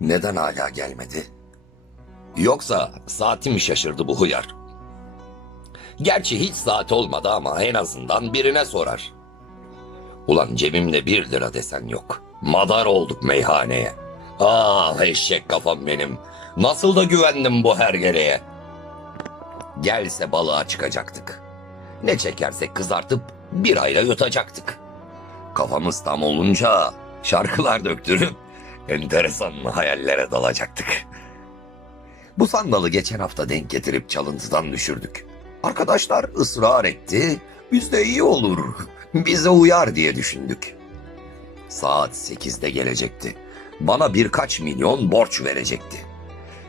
Neden hala gelmedi? Yoksa saati mi şaşırdı bu hıyar? Gerçi hiç saat olmadı ama en azından birine sorar. Ulan cebimde bir lira desen yok. Madar olduk meyhaneye. Ah eşek kafam benim. Nasıl da güvendim bu hergeleye. Gelse balığa çıkacaktık. Ne çekersek kızartıp bir ayla yutacaktık. Kafamız tam olunca şarkılar döktürüp enteresan hayallere dalacaktık. Bu sandalı geçen hafta denk getirip çalıntıdan düşürdük. Arkadaşlar ısrar etti. Biz de iyi olur. Bize uyar diye düşündük. Saat sekizde gelecekti. Bana birkaç milyon borç verecekti.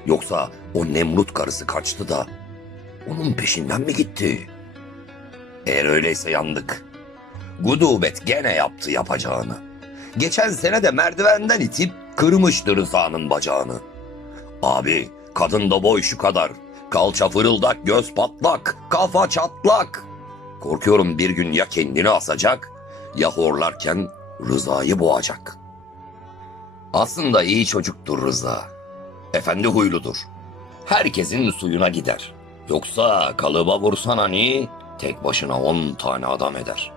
Yoksa o Nemrut karısı kaçtı da onun peşinden mi gitti? Eğer öyleyse yandık. Gudubet gene yaptı yapacağını. Geçen sene de merdivenden itip kırmıştı Rıza'nın bacağını. Abi kadın da boy şu kadar. Kalça fırıldak, göz patlak, kafa çatlak. Korkuyorum bir gün ya kendini asacak ya horlarken Rıza'yı boğacak. Aslında iyi çocuktur Rıza. Efendi huyludur. Herkesin suyuna gider. Yoksa kalıba vursan hani tek başına on tane adam eder.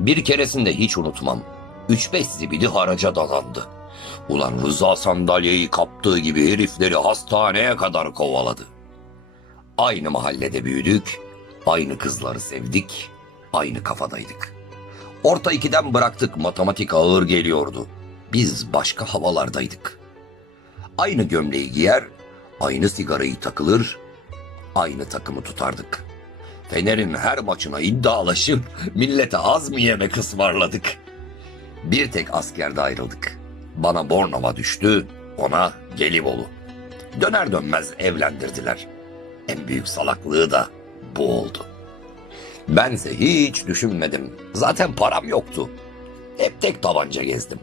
Bir keresinde hiç unutmam. Üç beş zibidi haraca dalandı. Ulan Rıza sandalyeyi kaptığı gibi herifleri hastaneye kadar kovaladı. Aynı mahallede büyüdük, aynı kızları sevdik, aynı kafadaydık. Orta ikiden bıraktık matematik ağır geliyordu. Biz başka havalardaydık. Aynı gömleği giyer, aynı sigarayı takılır, aynı takımı tutardık. Fener'in her maçına iddialaşıp millete az mı yemek ısmarladık. Bir tek askerde ayrıldık. Bana Bornova düştü, ona Gelibolu. Döner dönmez evlendirdiler. En büyük salaklığı da bu oldu. Bense hiç düşünmedim. Zaten param yoktu. Hep tek tabanca gezdim.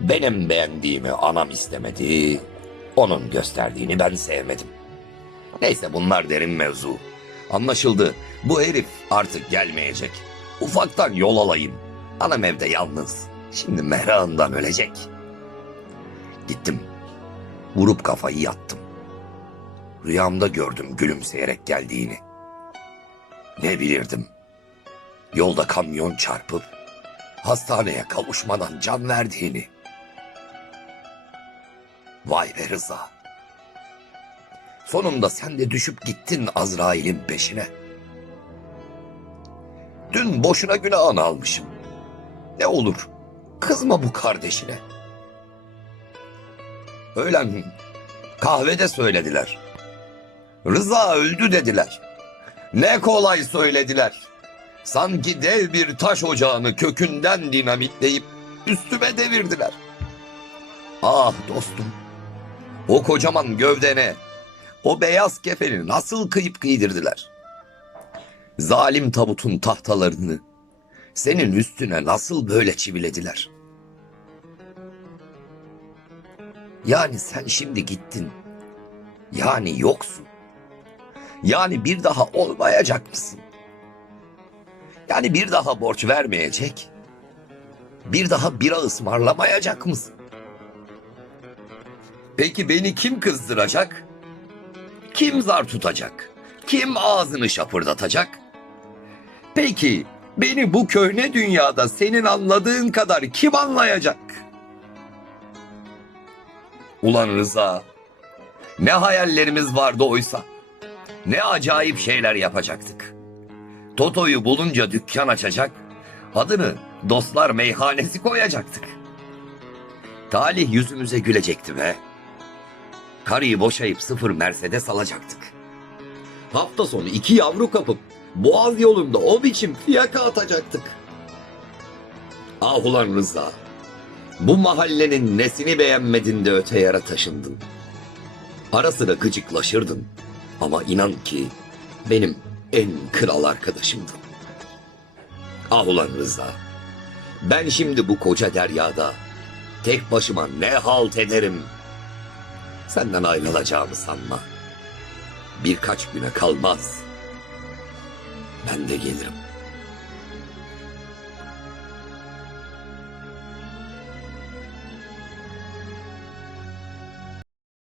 Benim beğendiğimi anam istemedi. Onun gösterdiğini ben sevmedim. Neyse bunlar derin mevzu. Anlaşıldı. Bu herif artık gelmeyecek. Ufaktan yol alayım. Anam evde yalnız. Şimdi merakından ölecek. Gittim. Vurup kafayı yattım. Rüyamda gördüm gülümseyerek geldiğini. Ne bilirdim. Yolda kamyon çarpıp hastaneye kavuşmadan can verdiğini. Vay be Rıza. Sonunda sen de düşüp gittin Azrail'in peşine. Dün boşuna günahını almışım. Ne olur kızma bu kardeşine. Öğlen kahvede söylediler. Rıza öldü dediler. Ne kolay söylediler. Sanki dev bir taş ocağını kökünden dinamitleyip üstüme devirdiler. Ah dostum. O kocaman gövdene, o beyaz kefeni nasıl kıyıp giydirdiler? Zalim tabutun tahtalarını senin üstüne nasıl böyle çivilediler? Yani sen şimdi gittin. Yani yoksun. Yani bir daha olmayacak mısın? Yani bir daha borç vermeyecek. Bir daha bira ısmarlamayacak mısın? Peki beni kim kızdıracak? Kim zar tutacak? Kim ağzını şapırdatacak? Peki beni bu köhne dünyada senin anladığın kadar kim anlayacak? Ulan Rıza, ne hayallerimiz vardı oysa. Ne acayip şeyler yapacaktık. Toto'yu bulunca dükkan açacak, adını dostlar meyhanesi koyacaktık. Talih yüzümüze gülecekti be. Karıyı boşayıp sıfır Mercedes alacaktık. Hafta sonu iki yavru kapıp Boğaz yolunda o biçim fiyaka atacaktık. Ah ulan Rıza. Bu mahallenin nesini beğenmedin de öte yere taşındın. Ara sıra gıcıklaşırdın. Ama inan ki benim en kral arkadaşımdın. Ah ulan Rıza. Ben şimdi bu koca deryada tek başıma ne halt ederim. Senden ayrılacağımı sanma. Birkaç güne kalmaz. Ben de gelirim.